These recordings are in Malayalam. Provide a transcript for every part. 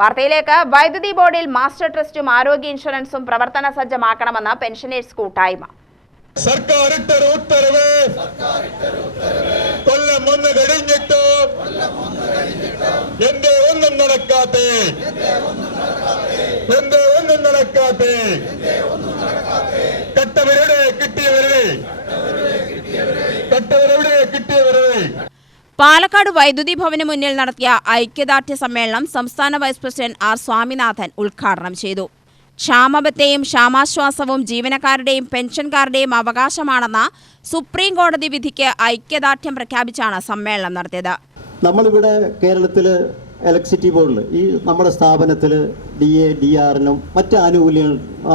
വാർത്തയിലേക്ക്. വൈദ്യുതി ബോർഡിൽ മാസ്റ്റർ ട്രസ്റ്റും ആരോഗ്യ ഇൻഷുറൻസും പ്രവർത്തന സജ്ജമാക്കണമെന്ന് പെൻഷനേഴ്സ് കൂട്ടായ്മ. സർക്കാർ ഉത്തരവ് കൊല്ലം ഒന്ന് കഴിഞ്ഞിട്ട് എന്തേ ഒന്നും നടക്കാതെ കട്ടവരുടെ കിട്ടിയവരെ പാലക്കാട് വൈദ്യുതി ഭവന് മുന്നിൽ നടത്തിയ ഐക്യദാർഢ്യ സമ്മേളനം സംസ്ഥാന വൈസ് പ്രസിഡന്റ് ആർ സ്വാമിനാഥൻ ഉദ്ഘാടനം ചെയ്തു. ക്ഷാമബത്തെയും ക്ഷാമാശ്വാസവും ജീവനക്കാരുടെയും പെൻഷൻകാരുടെയും അവകാശമാണെന്ന സുപ്രീം കോടതി വിധിക്ക് ഐക്യദാർഢ്യം പ്രഖ്യാപിച്ചാണ് സമ്മേളനം നടത്തിയത്. നമ്മളിവിടെ കേരളത്തിൽ ഇലക്ട്രിസിറ്റി ബോർഡിൽ ഈ നമ്മുടെ സ്ഥാപനത്തിൽ DA, DR-നും മറ്റ്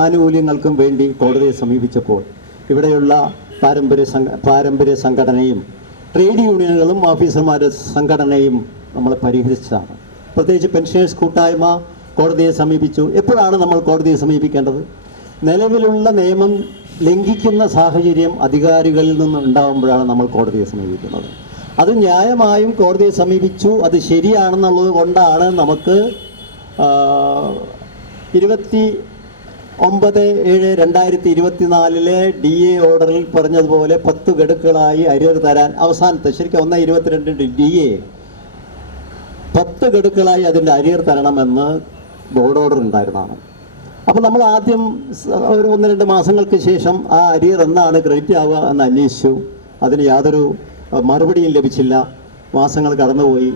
ആനുകൂല്യങ്ങൾക്കും വേണ്ടി കോടതിയെ സമീപിച്ചപ്പോൾ ഇവിടെയുള്ള പാരമ്പര്യ സംഘടനയും ട്രേഡ് യൂണിയനുകളും ഓഫീസർമാരുടെ സംഘടനയും നമ്മൾ പരിഹരിച്ചതാണ്. പ്രത്യേകിച്ച് പെൻഷനേഴ്സ് കൂട്ടായ്മ കോടതിയെ സമീപിച്ചു. എപ്പോഴാണ് നമ്മൾ കോടതിയെ സമീപിക്കേണ്ടത്? നിലവിലുള്ള നിയമം ലംഘിക്കുന്ന സാഹചര്യം അധികാരികളിൽ നിന്ന് ഉണ്ടാകുമ്പോഴാണ് നമ്മൾ കോടതിയെ സമീപിക്കുന്നത്. അത് ന്യായമായും കോടതിയെ സമീപിച്ചു. അത് ശരിയാണെന്നുള്ളത് കൊണ്ടാണ് നമുക്ക് 29/7/2024 DA ഓർഡറിൽ പറഞ്ഞതുപോലെ 10 ഗഡുക്കളായി അരിയർ തരാൻ അവസാനത്തെ ശരിക്കും 1/22 DA 10 ഗഡുക്കളായി അതിൻ്റെ അരിയർ തരണമെന്ന് ബോർഡ് ഓർഡർ ഉണ്ടായിരുന്നതാണ്. അപ്പോൾ നമ്മൾ ആദ്യം ഒരു 1-2 മാസങ്ങൾക്ക് ശേഷം ആ അരിയർ എന്നാണ് ക്രെഡിറ്റ് ആവുക എന്ന് അന്വേഷിച്ചു. അതിന് യാതൊരു മറുപടിയും ലഭിച്ചില്ല. മാസങ്ങൾ കടന്നുപോയി.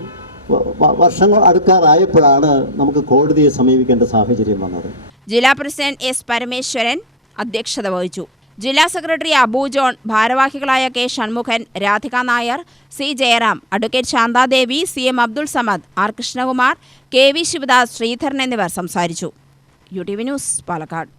വർഷങ്ങൾ അടുക്കാറായപ്പോഴാണ് നമുക്ക് കോടതിയെ സമീപിക്കേണ്ട സാഹചര്യം വന്നത്. ജില്ലാ പ്രസിഡന്റ് S. പരമേശ്വരൻ അധ്യക്ഷത വഹിച്ചു. ജില്ലാ സെക്രട്ടറി അബു ജോൺ, ഭാരവാഹികളായ K. Shanmughan, Radhika Nair, C. Jayaram, advocate Shanthadevi, CM Abdul Samad, R. Krishnakumar, KV Sivadas, Sreedharan എന്നിവർ സംസാരിച്ചു. UTV news, Palakkad.